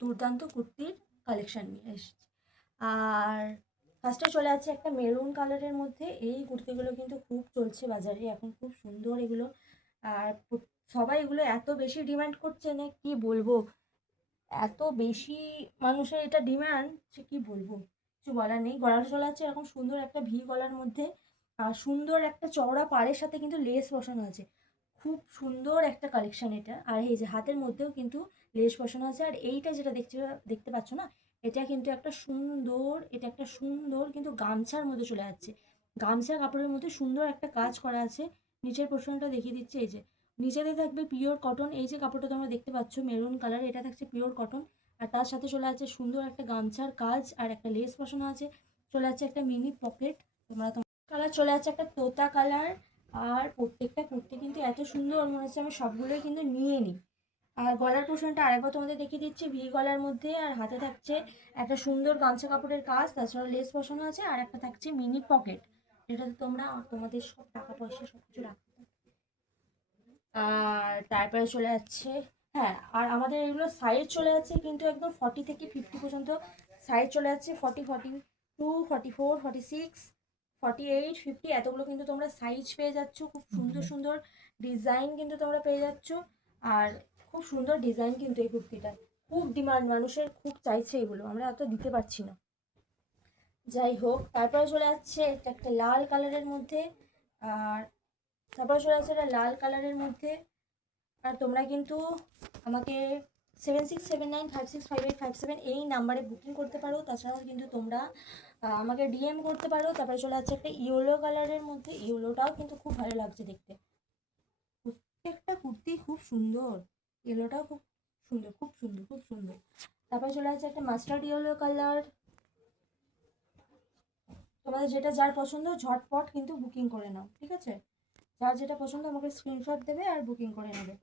দুর্দান্ত কুর্তির কালেকশন নিয়ে এসেছি। আর ফার্স্টে চলে আছে একটা মেরুন কালারের মধ্যে। এই কুর্তিগুলো কিন্তু খুব চলছে বাজারে এখন, খুব সুন্দর এগুলো। আর সবাই এগুলো এত বেশি ডিমান্ড করছে না কি বলবো, এত বেশি মানুষের এটা ডিমান্ড সে কি বলবো, কিছু বলার নেই। গলাটা চলে আছে এরকম সুন্দর একটা ভি গলার মধ্যে, আর সুন্দর একটা চওড়া পাড়ের সাথে কিন্তু লেস বসানো আছে। খুব সুন্দর একটা কালেকশন এটা। আর এই যে হাতের মধ্যেও কিন্তু লেস বসানো আছে। আর এইটা যেটা দেখতে পাচ্ছ না, এটা কিন্তু একটা সুন্দর, এটা একটা সুন্দর কিন্তু গামছার মধ্যে চলে যাচ্ছে। গামছা কাপড়ের মধ্যে সুন্দর একটা কাজ করা আছে। নিচের পোর্শনটা দেখিয়ে দিচ্ছে, এই যে নিচেতে থাকবে পিওর কটন। এই যে কাপড়টা তোমরা দেখতে পাচ্ছ মেরুন কালার, এটা থাকছে পিওর কটন। আর তার সাথে চলে আছে সুন্দর একটা গামছার কাজ, আর একটা লেস বসানো আছে। চলে আছে একটা মিনি পকেট। তোমার কালার চলে আছে একটা তোতা কালার। আর প্রত্যেকটা কুর্তি কিন্তু এত সুন্দর মনে হচ্ছে আমি সবগুলোই কিন্তু নিয়ে নিই। আর গলার পোর্শনটা আরেকবার তোমাদের দেখিয়ে দিচ্ছি, ভি গলার মধ্যে। আর হাতে থাকছে একটা সুন্দর গামছা কাপড়ের কাজ, তাছাড়া লেস বসানো আছে। আর একটা থাকছে মিনি পকেট, যেটাতে তোমরা তোমাদের সব টাকা পয়সা সব কিছু রাখতে পারো। আর তারপরে চলে যাচ্ছে, হ্যাঁ, আর আমাদের এগুলো সাইজ চলে যাচ্ছে কিন্তু একদম 40 থেকে 50 পর্যন্ত সাইজ চলে যাচ্ছে। 40, 42, 44, 46, 48, 50 এতগুলো কিন্তু তোমরা সাইজ পেয়ে যাচ্ছ। খুব সুন্দর সুন্দর ডিজাইন কিন্তু তোমরা পেয়ে যাচ্ছ। আর খুব সুন্দর ডিজাইন কিন্তু এই কুর্তিটা, খুব ডিমান্ড, মানুষের খুব চাইছে এগুলো, আমরা এত দিতে পারছি না। যাই হোক, তারপরে চলে যাচ্ছে এটা একটা লাল কালারের মধ্যে। আর তারপরে চলে যাচ্ছে এটা লাল কালারের মধ্যে। আর তোমরা কিন্তু আমাকে 7679565857 এই নাম্বারে বুকিং করতে পারো। তাছাড়াও কিন্তু তোমরা আমাকে ডিএম করতে পারো। তারপরে চলে যাচ্ছে একটা ইয়েলো কালারের মধ্যে, ইয়েলোটাও কিন্তু খুব ভালো লাগছে দেখতে। প্রত্যেকটা কুর্তি খুব সুন্দর, ইয়েলোটাও খুব সুন্দর, খুব সুন্দর, খুব সুন্দর। তারপরে চলে যাচ্ছে একটা মাস্টার্ড ইয়েলো কালার। তোমাদের যেটা যার পছন্দ ঝটপট কিন্তু বুকিং করে নাও, ঠিক আছে? যার যেটা পছন্দ আমাকে স্ক্রিনশট দেবে আর বুকিং করে নেবে।